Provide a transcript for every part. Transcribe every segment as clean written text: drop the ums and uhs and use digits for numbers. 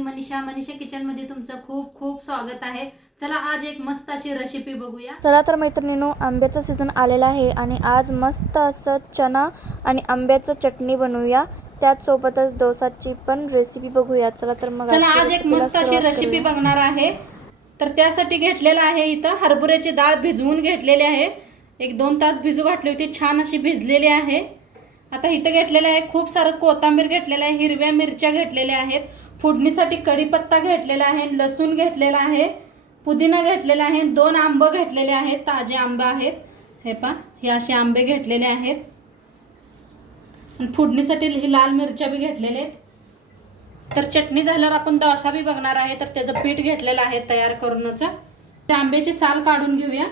मी Manisha kitchen मध्ये तुमचं खूप खूप स्वागत आहे। चला आज एक मस्त अशी रेसिपी बघूया। चला तर मैत्रिणींनो, आंब्याचा सीझन आलेला आहे आणि आज मस्त असं चना आणि आंब्याचं चटणी बनवूया। त्याच सोबतच डोसाची पण रेसिपी बघूया। चला तर मग आज एक मस्त अशी रेसिपी बघणार आहे। तर त्यासाठी घेतलेला आहे इथं हरभऱ्याची डाळ भिजवून घेतलेली आहे। 1-2 तास भिजू घातली होती, छान अशी भिजलेली आहे। आता इथं घेतलेलं आहे खूप सारं कोथिंबीर घेतलेलं आहे, हिरव्या मिरच्या घेतलेल्या आहेत, फोडणीसाठी कढीपत्ता घेतलेला आहे, लसूण घेतलेला आहे, पुदिना घेतलेला आहे, 2 आंबे घेतलेले आहेत, ताजे आंबे आहेत। हे पहा, हे असे आंबे घेतलेले आहेत आणि फोडणीसाठी ही लाल मिरच्या बी घेतलेल्या आहेत। तर चटणी झाल्यावर आपण डोसा बी बघणार आहे। तर त्याचं पीठ घेतलेलं आहे तयार करूनच। त्या आंब्याची साल काढून घेऊया।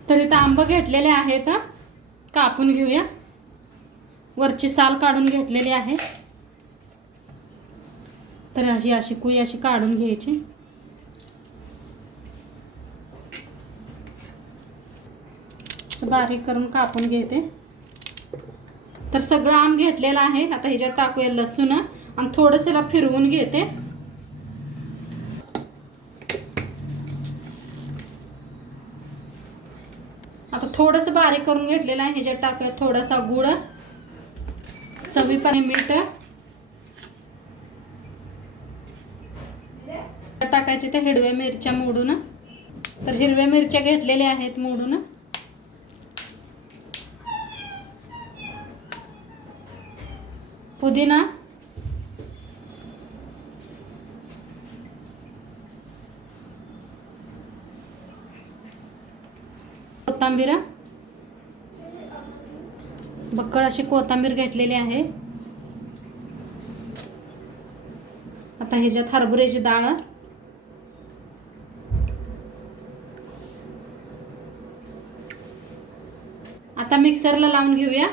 तर इथं आंबे घेतलेले आहेत, कापून घेऊया। वरची साल काढून घेतलेली आहे। तर अशी कुई अशी काढून घ्यायची। असं बारीक करून कापून घेते। तर सगळं आंब घेतलेलं आहे। आता ह्याच्यात टाकूया लसूण आणि थोडंसं याला फिरवून घेते। आता थोडंसं बारीक करून घेतलेलं आहे। ह्याच्यात टाकूया थोडासा गुळ, चवीप्रमाणे मीठ टाकायचे। त्या हिरव्या मिरच्या मोडून, तर हिरव्या मिरच्या घेतलेल्या आहेत मोडून, पुदिना, कोथिंबीर, बक्कळ अशी कोथिंबीर घेतलेली आहे। आता ह्याच्यात हरभऱ्याची डाळ, आता मिक्सरला लावून घेऊया।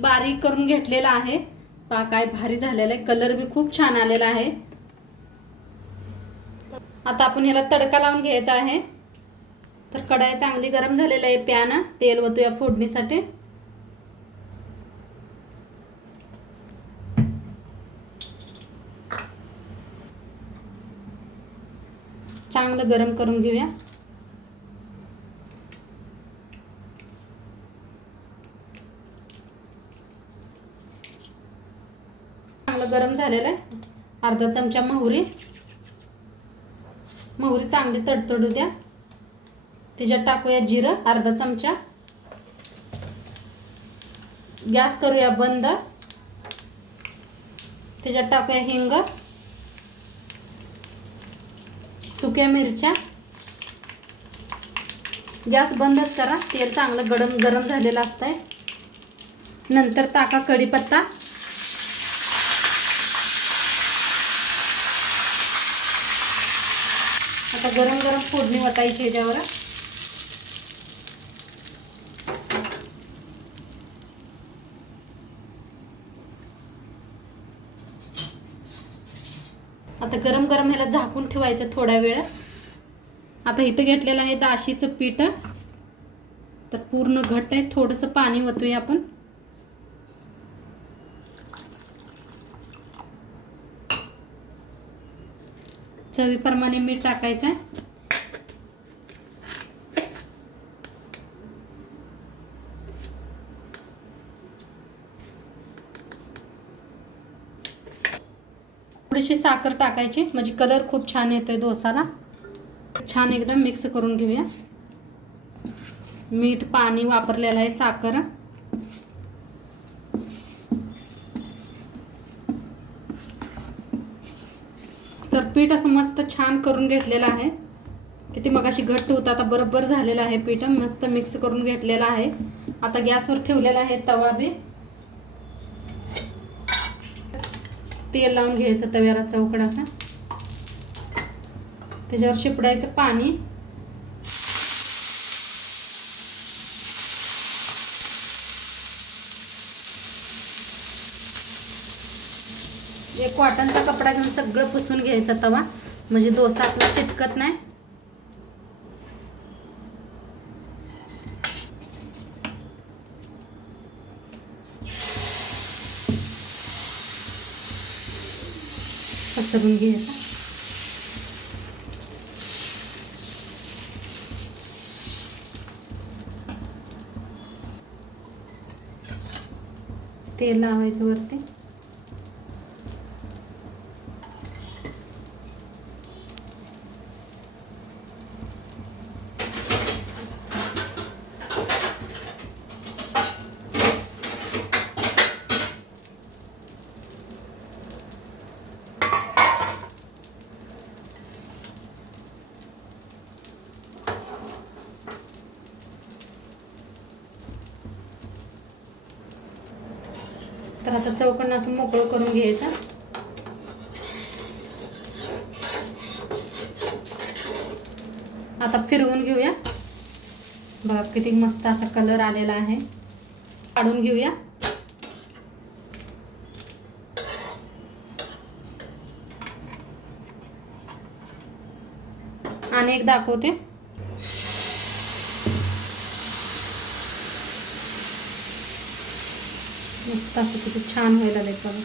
बारीक करून घेतलेला आहे। पहा काय भारी झालेला आहे, कलर बी खूप छान आलेला आहे। आता आपण ह्याला तडका लावून घ्यायचा आहे। तर कढई चांगली गरम झालेली आहे, पॅन तेल ओतूया फोडणीसाठी। चांगलं गरम करून घेऊया। चांगलं गरम झालेलं आहे। अर्धा चमचा मोहरी चांगली तडतडू द्या। त्याच्यात टाकूया जिरं अर्धा चमचा। गॅस करूया बंद। त्याच्यात टाकूया हिंग, सुक्या मिरच्या। गॅस बंदच करा, तेल चांगलं गरम झालेलं असतंय। नंतर टाका कढीपत्ता, आता गरम गरम फोडणी ओतायची ह्याच्यावर। आता गरम गरम ह्याला झाकून ठेवायचं थोडा वेळ। आता इथं घेतलेलं आहे दाशीचं पीठ, तर पूर्ण घट्ट आहे, थोडंसं पाणी ओतूया आपण। चवीप्रमाणे मीठ टाकायचं आहे। थोडीशी साखर टाकायची, म्हणजे कलर खूप छान येतोय डोसाला। छान एकदम मिक्स करून घेऊया। मीठ, पाणी वापरलेलं आहे, साखर। तर पीठ असं मस्त छान करून घेतलेलं आहे। किती मगाशी घट्ट होतं, आता बरोबर झालेलं आहे पीठ, मस्त मिक्स करून घेतलेलं आहे। आता गॅसवर ठेवलेला आहे तवा बी। तेल लावून घ्यायचं तव्याला चौकड असं, त्याच्यावर शिपडायचं पाणी। एक कॉटनचा कपडा घेऊन सगळं पुसून घ्यायचं तवा, म्हणजे डोसा आपला चिटकत नाही। पसरून घ्यायचा. तेल लावायचं वरती. तर आता चौकोन असं मोकळं करून घ्यायचं. आता फिरवून घेऊया. बघा किती मस्त असा कलर आलेला आहे. काढून घेऊया. आणि एक दाखवते. मस्त असं किती छान व्हायला लागले बघा.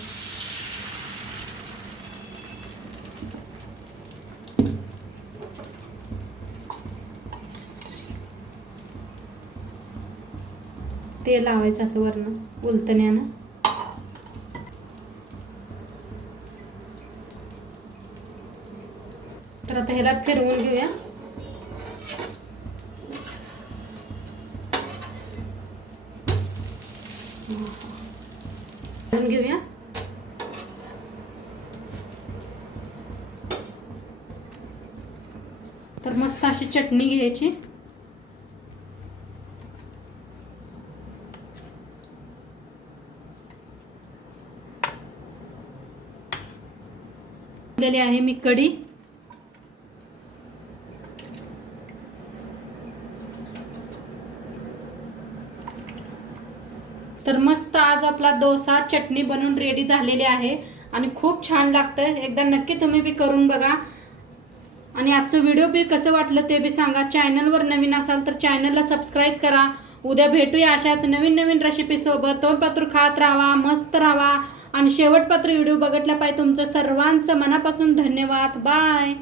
तेल लावायचं असं वरनं उलटण्यानं. तर आता ह्याला फिरवून घेऊया. घेऊया. तर मस्त अशी चटणी घ्यायची. घेतलेली आहे मी कढी. तर मस्त आज आपला डोसा चटणी बनवून रेडी झालेली आहे आणि खूप छान लागतं. एकदा नक्की तुम्ही बी करून बघा. आणि आजचं व्हिडिओ बी कसं वाटलं ते बी सांगा. चॅनलवर नवीन असाल तर चॅनलला सबस्क्राईब करा. उद्या भेटूया अशाच नवीन नवीन रेसिपीसोबत. तोंडपात्र खात राहा, मस्त राहा आणि शेवटपात्र व्हिडिओ बघितला पाहिजे. तुमचं सर्वांचं मनापासून धन्यवाद. बाय.